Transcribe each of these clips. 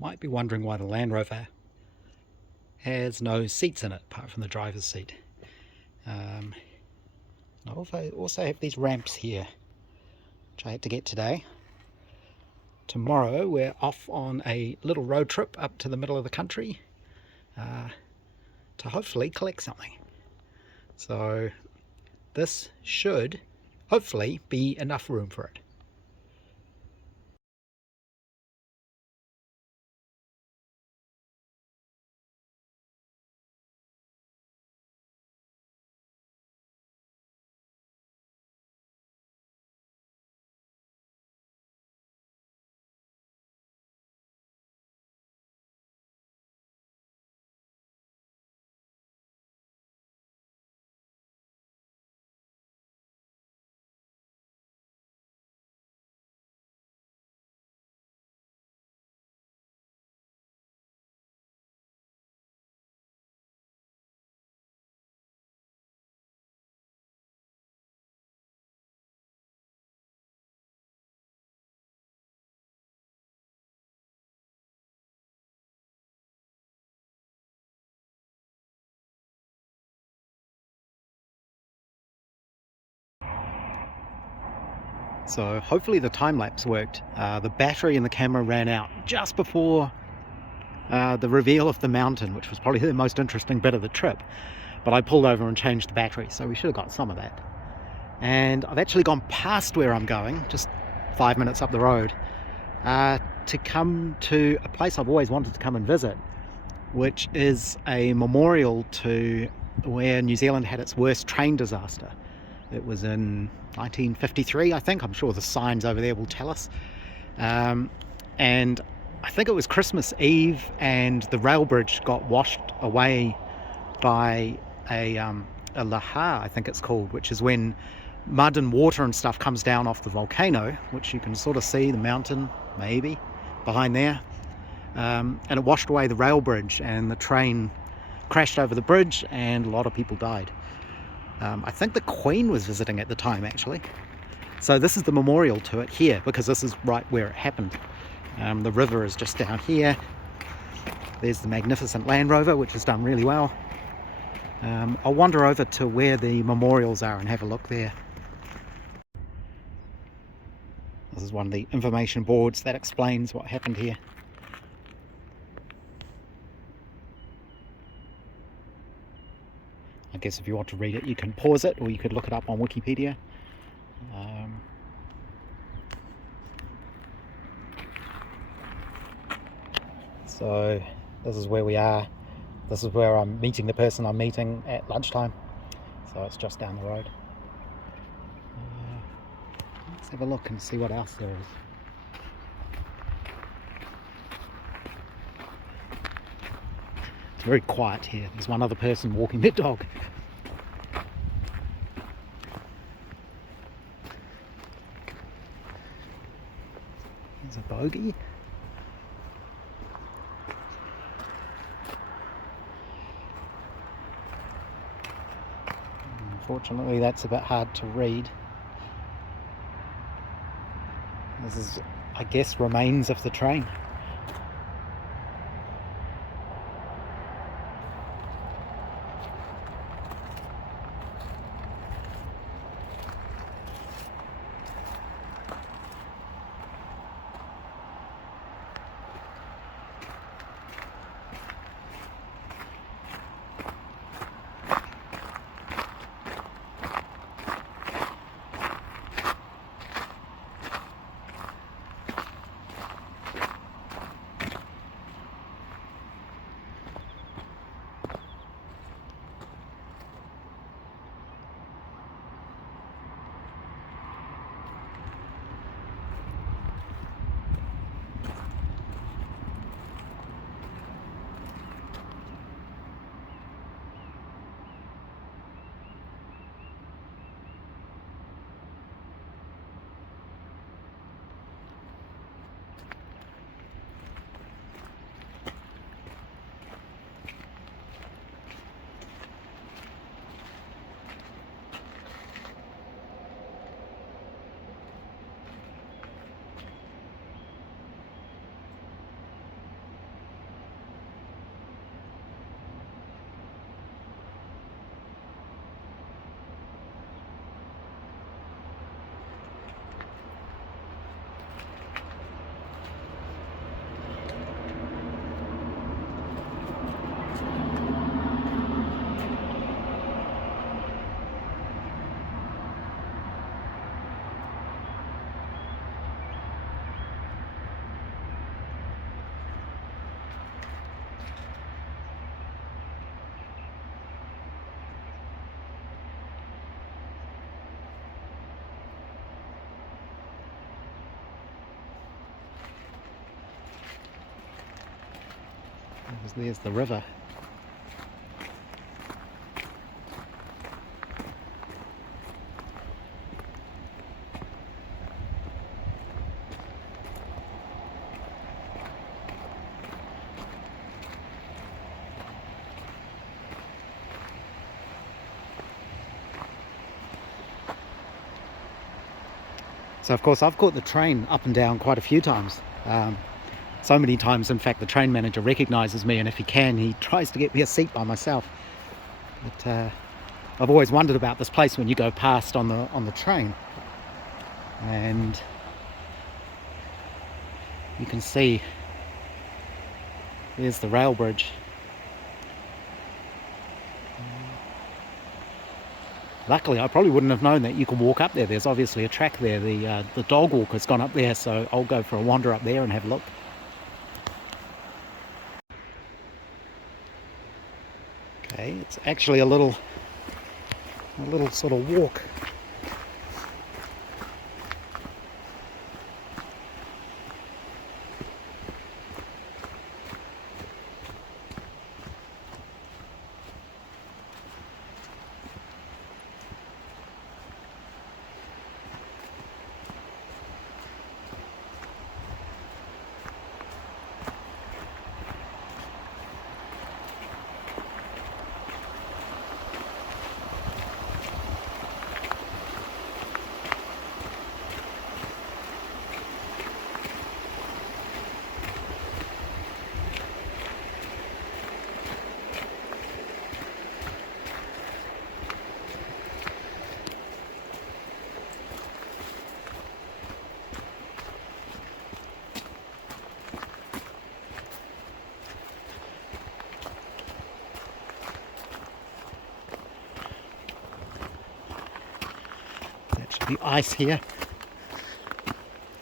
might be wondering why the Land Rover has no seats in it apart from the driver's seat. I also have these ramps here, which I had to get today. Tomorrow we're off on a little road trip up to the middle of the country to hopefully collect something. So this should hopefully be enough room for it. So hopefully the time-lapse worked. The battery in the camera ran out just before the reveal of the mountain, which was probably the most interesting bit of the trip. But I pulled over and changed the battery, so we should have got some of that. And I've actually gone past where I'm going, just 5 minutes up the road, to come to a place I've always wanted to come and visit, which is a memorial to where New Zealand had its worst train disaster. It was in 1953, I think. I'm sure the signs over there will tell us. And I think it was Christmas Eve, and the rail bridge got washed away by a laha, I think it's called, which is when mud and water and stuff comes down off the volcano, which you can sort of see the mountain maybe behind there. And it washed away the rail bridge, and the train crashed over the bridge, and a lot of people died. I think the Queen was visiting at the time, actually. So this is the memorial to it here, because this is right where it happened. The river is just down here. There's the magnificent Land Rover, which has done really well. I'll wander over to where the memorials are and have a look there. This is one of the information boards that explains what happened here. I guess if you want to read it, you can pause it, or you could look it up on Wikipedia. So this is where we are. This is where I'm meeting the person I'm meeting at lunchtime. So it's just down the road. Let's have a look and see what else there is. It's very quiet here. There's one other person walking their dog. There's a bogey. Unfortunately, that's a bit hard to read. This is, I guess, remains of the train. There's the river. So of course I've caught the train up and down quite a few times. So many times, in fact, the train manager recognises me, and if he can, he tries to get me a seat by myself. But I've always wondered about this place when you go past on the train, and you can see there's the rail bridge. Luckily, I probably wouldn't have known that you can walk up there. There's obviously a track there. The dog walker's gone up there, so I'll go for a wander up there and have a look. Okay, it's actually a little sort of walk. The ice here.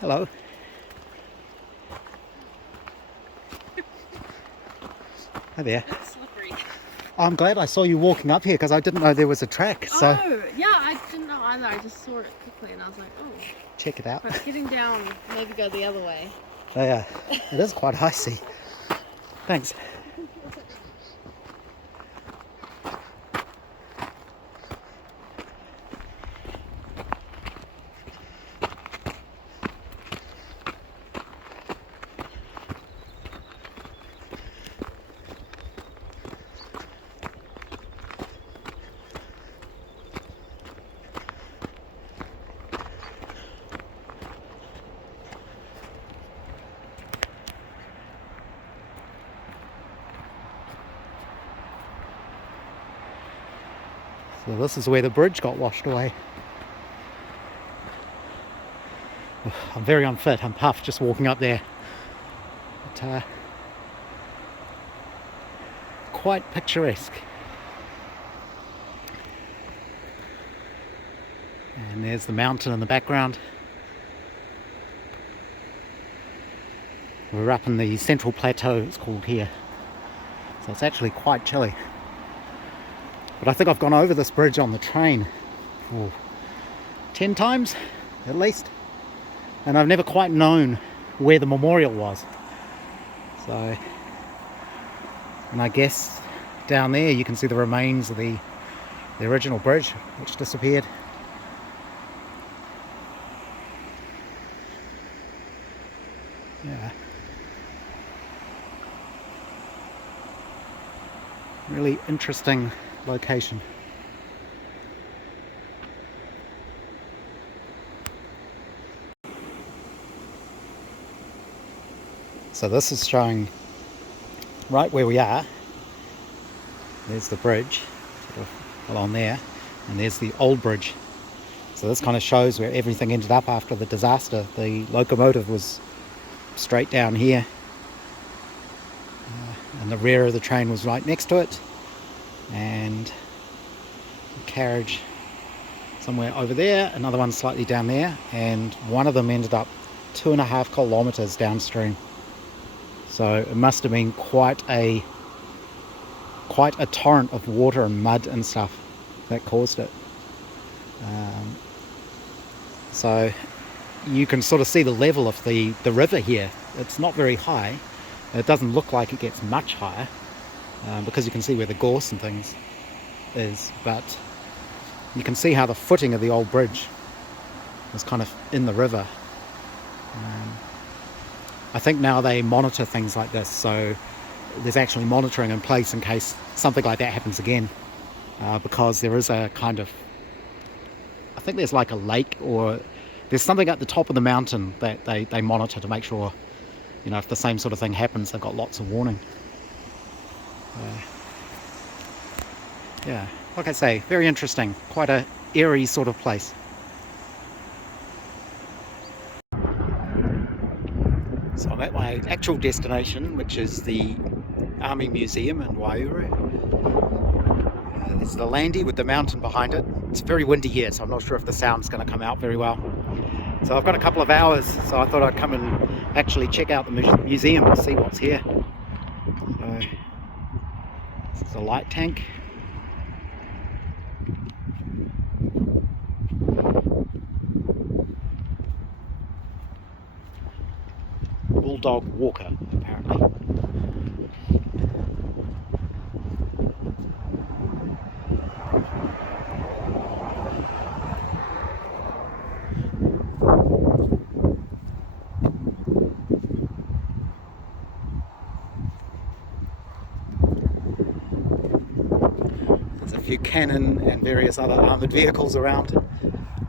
Hello. Hi there. It's slippery. I'm glad I saw you walking up here because I didn't know there was a track. So Oh, yeah, I didn't know either. I just saw it quickly and I was like, oh. check it out. But getting down, maybe go the other way. Oh, yeah, it is quite icy. Thanks. So this is where the bridge got washed away. I'm very unfit, I'm puffed just walking up there. But, quite picturesque. And there's the mountain in the background. We're up in the central plateau, it's called here. So it's actually quite chilly. But I think I've gone over this bridge on the train 10 times at least. And I've never quite known where the memorial was. So, and I guess down there you can see the remains of the original bridge, which disappeared. Yeah. Really interesting location. So this is showing right where we are. There's the bridge sort of along there, and there's the old bridge. So this kind of shows where everything ended up after the disaster. The locomotive was straight down here, and the rear of the train was right next to it, and the carriage somewhere over there, another one slightly down there, and one of them ended up 2.5 kilometers downstream. So it must have been quite a torrent of water and mud and stuff that caused it. So you can sort of see the level of the river here. It's not very high, It doesn't look like it gets much higher because you can see where the gorse and things is, but you can see how the footing of the old bridge was kind of in the river. I think now they monitor things like this, so there's actually monitoring in place in case something like that happens again, because there is a kind of, I think there's like a lake, or there's something at the top of the mountain that they monitor to make sure, you know, if the same sort of thing happens, they've got lots of warning. Yeah, like I say, very interesting, quite a eerie sort of place. So I'm at my actual destination, which is the Army Museum in Waiouru. There's the Landy with the mountain behind it. It's very windy here, so I'm not sure if the sound's going to come out very well. So I've got a couple of hours, so I thought I'd come and actually check out the museum and see what's here. So, this is a light tank. Bulldog walker, apparently. There's a few cannon and various other armoured vehicles around.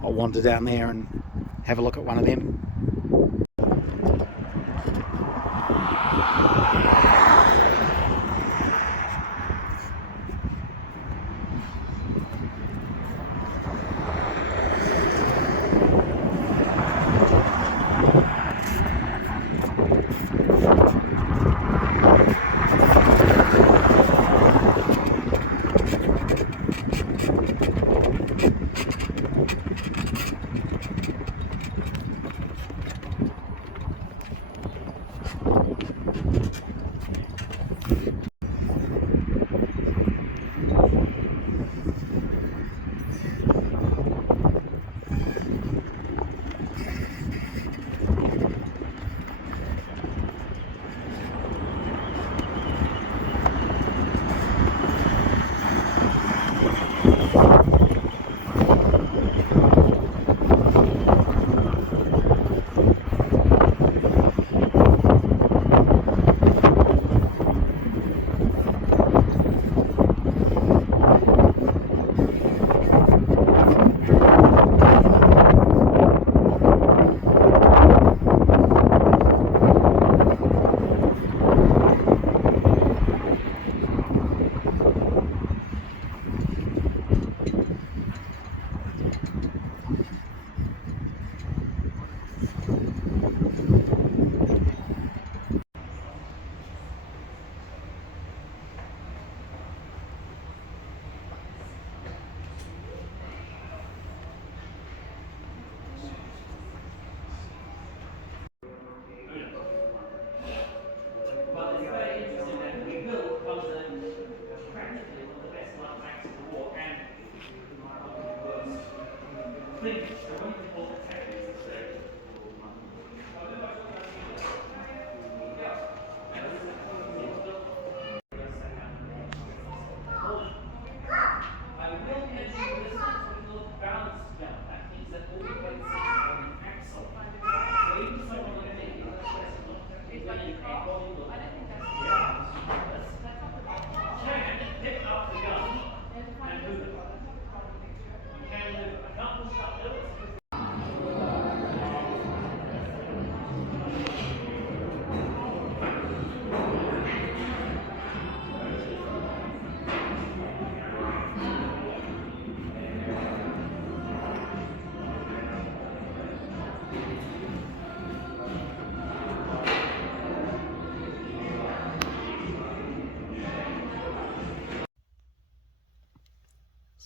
I'll wander down there and have a look at one of them.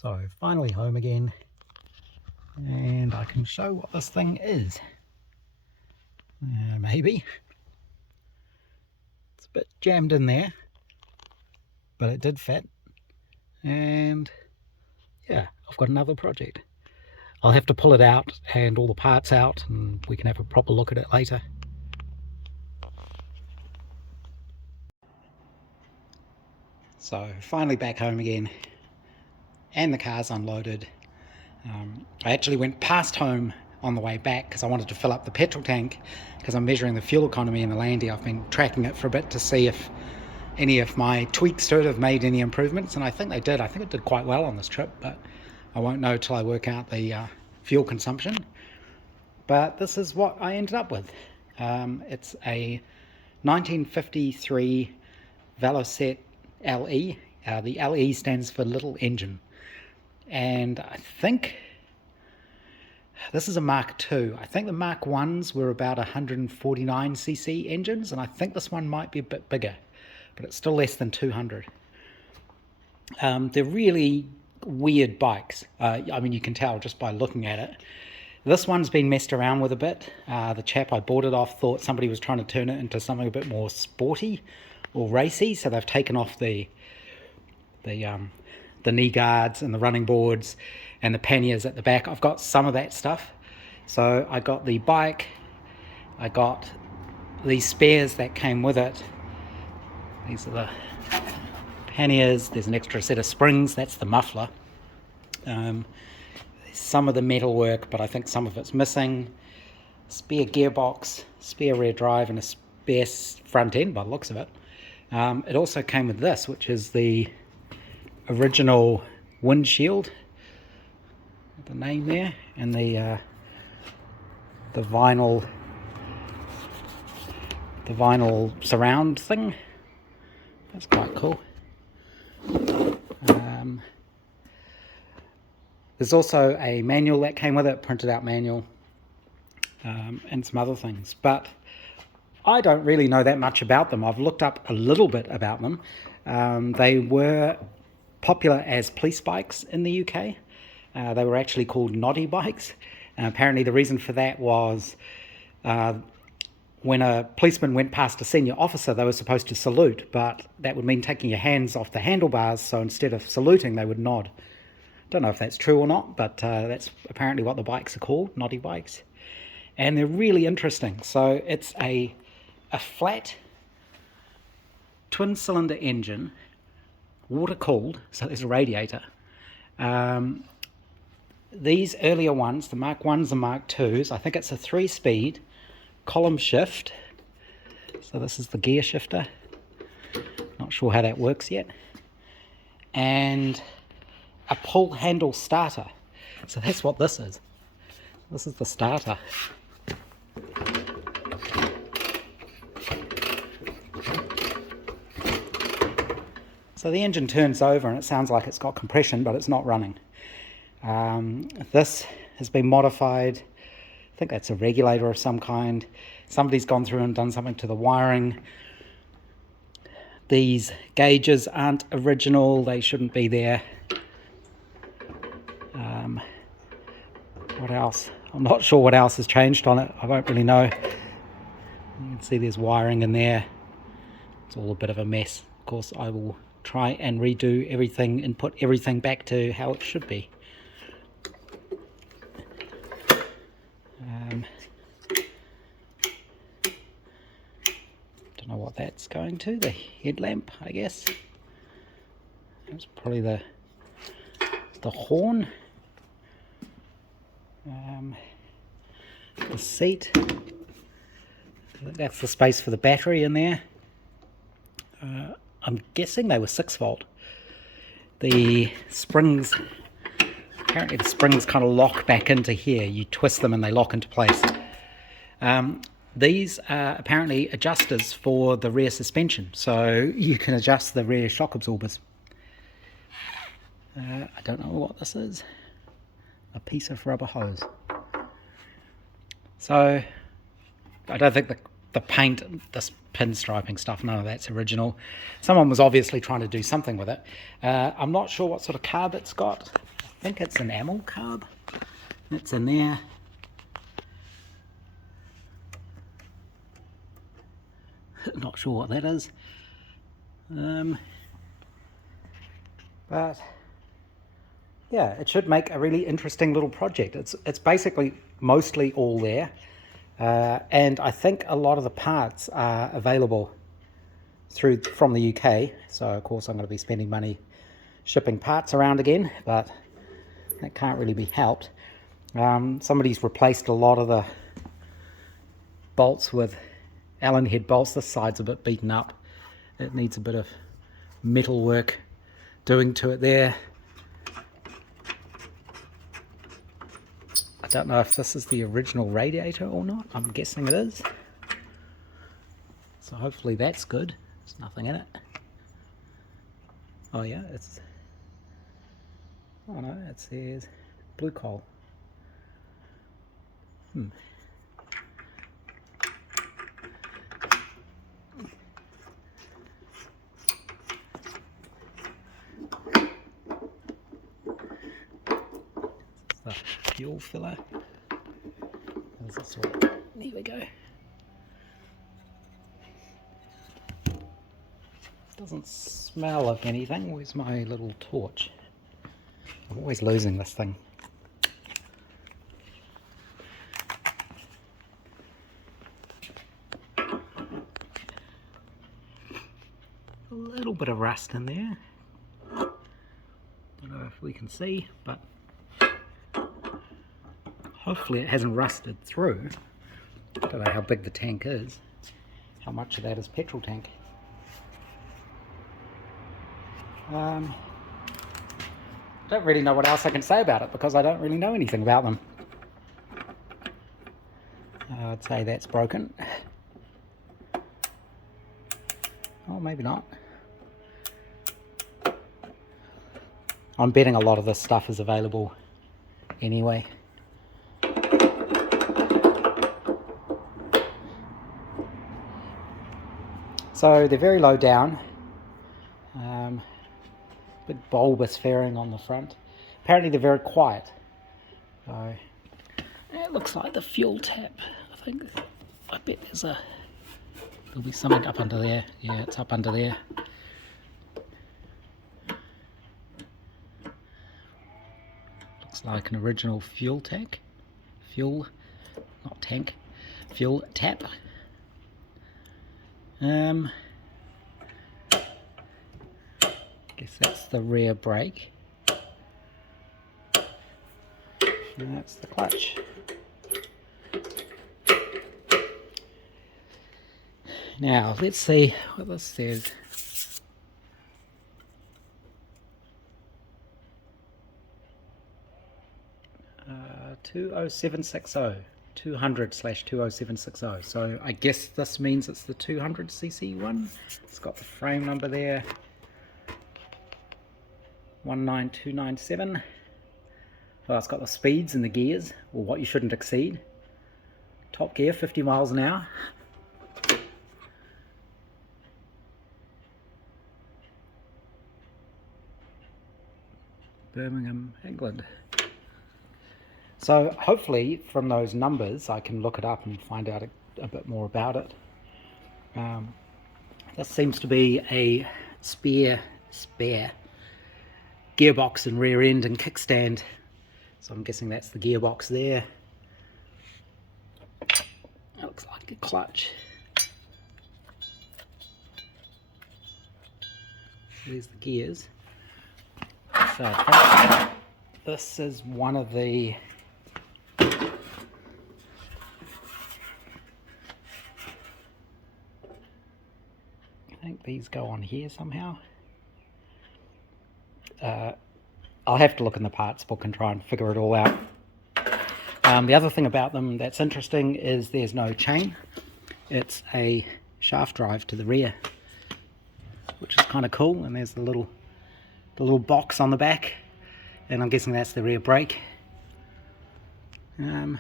So finally home again, and I can show what this thing is. Maybe. It's a bit jammed in there, but it did fit. And yeah, I've got another project. I'll have to pull it out and all the parts out, and we can have a proper look at it later. So finally back home again, and the car's unloaded. I actually went past home on the way back because I wanted to fill up the petrol tank, because I'm measuring the fuel economy in the Landy. I've been tracking it for a bit to see if any of my tweaks to it have made any improvements, and I think they did. I think it did quite well on this trip, but I won't know till I work out the fuel consumption. But this is what I ended up with. It's a 1953 Velocette LE. The LE stands for little engine, and I think this is a Mark II. I think the Mark 1s were about 149cc engines, and I think this one might be a bit bigger, but it's still less than 200. They're really weird bikes. I mean, you can tell just by looking at it. This one's been messed around with a bit. The chap I bought it off thought somebody was trying to turn it into something a bit more sporty or racy, so they've taken off the knee guards and the running boards and the panniers at the back. I've got some of that stuff. So I got the bike, I got these spares that came with it. These are the panniers. There's an extra set of springs, that's the muffler. Some of the metal work, but I think some of it's missing. Spare gearbox, spare rear drive, and a spare front end by the looks of it. It also came with this, which is the original windshield, the name there, and the vinyl surround thing. That's quite cool. There's also a manual that came with it, printed out manual, and some other things, but I don't really know that much about them. I've looked up a little bit about them. They were popular as police bikes in the UK. They were actually called noddy bikes, and apparently the reason for that was when a policeman went past a senior officer, they were supposed to salute, but that would mean taking your hands off the handlebars, so instead of saluting they would nod. Don't know if that's true or not, but that's apparently what the bikes are called, noddy bikes. And they're really interesting. So it's a flat twin cylinder engine, water cooled, so there's a radiator. These earlier ones, the Mark 1s and Mark 2s, I think it's a 3-speed column shift. So this is the gear shifter. Not sure how that works yet. And a pull handle starter. So that's what this is. This is the starter. So the engine turns over and it sounds like it's got compression, but it's not running. This has been modified. I think that's a regulator of some kind. Somebody's gone through and done something to the wiring. These gauges aren't original, they shouldn't be there. What else? I'm not sure what else has changed on it. I don't really know. You can see there's wiring in there. It's all a bit of a mess. Of course, I will try and redo everything and put everything back to how it should be. Don't know what that's going to. The headlamp, I guess. That's probably the horn. The seat. That's the space for the battery in there. I'm guessing they were 6-volt. The springs, apparently the springs kind of lock back into here. You twist them and they lock into place. These are apparently adjusters for the rear suspension, so you can adjust the rear shock absorbers. I don't know what this is. A piece of rubber hose. So I don't think the paint, this pinstriping stuff, none of that's original. Someone was obviously trying to do something with it. I'm not sure what sort of carb it's got. I think it's an amyl carb. It's in there. Not sure what that is. But yeah, it should make a really interesting little project. It's basically mostly all there, and I think a lot of the parts are available. from the UK, so of course I'm going to be spending money shipping parts around again, but that can't really be helped. Somebody's replaced a lot of the bolts with Allen head bolts. This side's a bit beaten up. It needs a bit of metal work doing to it there. I don't know if this is the original radiator or not. I'm guessing it is. So hopefully that's good. There's nothing in it. Oh yeah, it's... Oh no, it says blue coal. The fuel filler. How's this one? There we go. Doesn't smell of anything. Where's my little torch? I'm always losing this thing. A little bit of rust in there. Don't know if we can see, but hopefully it hasn't rusted through. I don't know how big the tank is. How much of that is petrol tank? Don't really know what else I can say about it because I don't really know anything about them. I'd say that's broken. Oh, maybe not. I'm betting a lot of this stuff is available anyway. So they're very low down. Big bulbous fairing on the front. Apparently they're very quiet. So it looks like the fuel tap. I bet there'll be something up under there. Yeah, it's up under there. Looks like an original fuel tank. Fuel, not tank. Fuel tap. Guess that's the rear brake. And that's the clutch. Now, let's see what this says. 20760. 200/20760. So I guess this means it's the 200cc one. It's got the frame number there. 19297. Well, it's got the speeds and the gears, or what you shouldn't exceed. Top gear, 50 miles an hour. Birmingham, England. So hopefully from those numbers I can look it up and find out a bit more about it. This seems to be a spare gearbox and rear end and kickstand, so I'm guessing that's the gearbox there. That looks like a clutch. There's the gears. So I think this is one of the these go on here somehow. I'll have to look in the parts book and try and figure it all out. The other thing about them that's interesting is there's no chain. It's a shaft drive to the rear, which is kind of cool. And there's the little box on the back, and I'm guessing that's the rear brake. Very,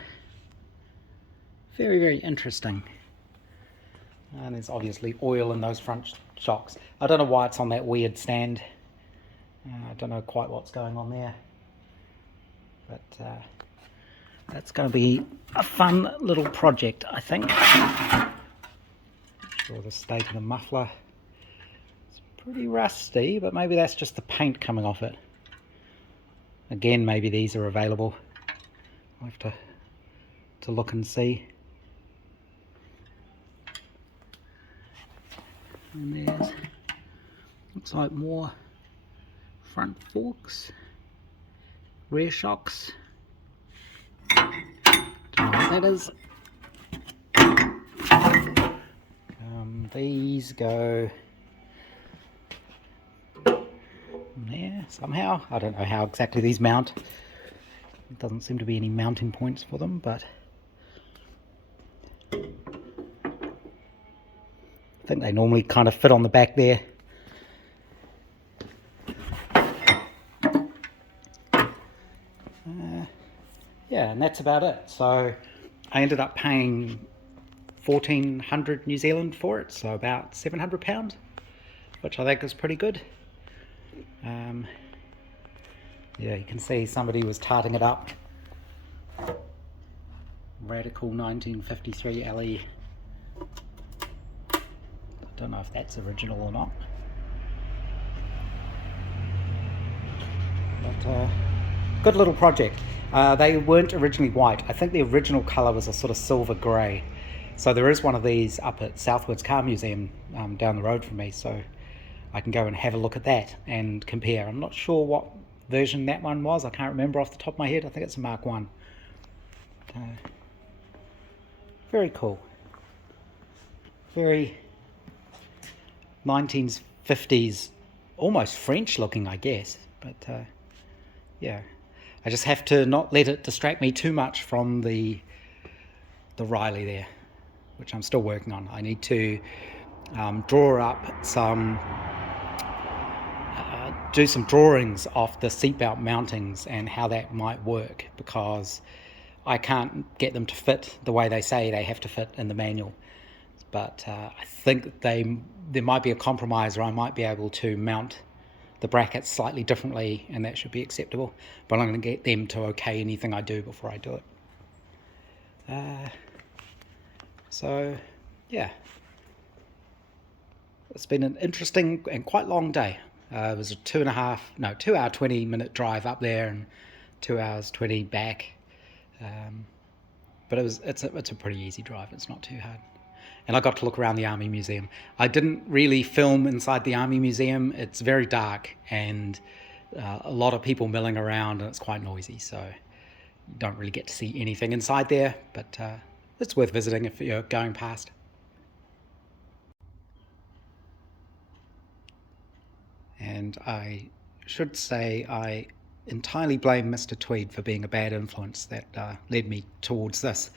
very interesting. And there's obviously oil in those front shocks. I don't know why it's on that weird stand. I don't know quite what's going on there. But that's going to be a fun little project, I think. Not sure the state of the muffler. It's pretty rusty, but maybe that's just the paint coming off it. Again, maybe these are available. I'll have to look and see. And there's, looks like more front forks, rear shocks. Don't know what that is. These go there somehow. I don't know how exactly these mount. There doesn't seem to be any mounting points for them, but I think they normally kind of fit on the back there. Yeah, and that's about it. So I ended up paying 1,400 New Zealand for it, so about £700, which I think is pretty good. Yeah, you can see somebody was tarting it up. Radical 1953 LE. I don't know if that's original or not. But good little project. They weren't originally white. I think the original colour was a sort of silver grey. So there is one of these up at Southwards Car Museum down the road from me, so I can go and have a look at that and compare. I'm not sure what version that one was. I can't remember off the top of my head. I think it's a Mark 1. Very cool. Very 1950s, almost French looking, I guess. But yeah, I just have to not let it distract me too much from the Riley there, which I'm still working on. I need to draw up some, do some drawings of the seatbelt mountings and how that might work, because I can't get them to fit the way they say they have to fit in the manual. But I think there might be a compromise, or I might be able to mount the brackets slightly differently, and that should be acceptable. But I'm going to get them to okay anything I do before I do it. So yeah, it's been an interesting and quite long day. It was a 2 hour 20-minute drive up there and 2 hours 20 back. But it's a pretty easy drive. It's not too hard. And I got to look around the Army Museum. I didn't really film inside the Army Museum. It's very dark and a lot of people milling around, and it's quite noisy, so you don't really get to see anything inside there, but it's worth visiting if you're going past. And I should say I entirely blame Mr. Tweed for being a bad influence that led me towards this.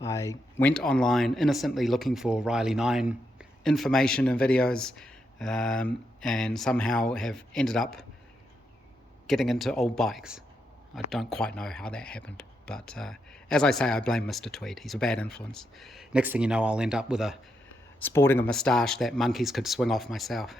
I went online innocently looking for Riley 9 information and videos, and somehow have ended up getting into old bikes. I don't quite know how that happened, but as I say, I blame Mr. Tweed. He's a bad influence. Next thing you know, I'll end up with sporting a moustache that monkeys could swing off myself.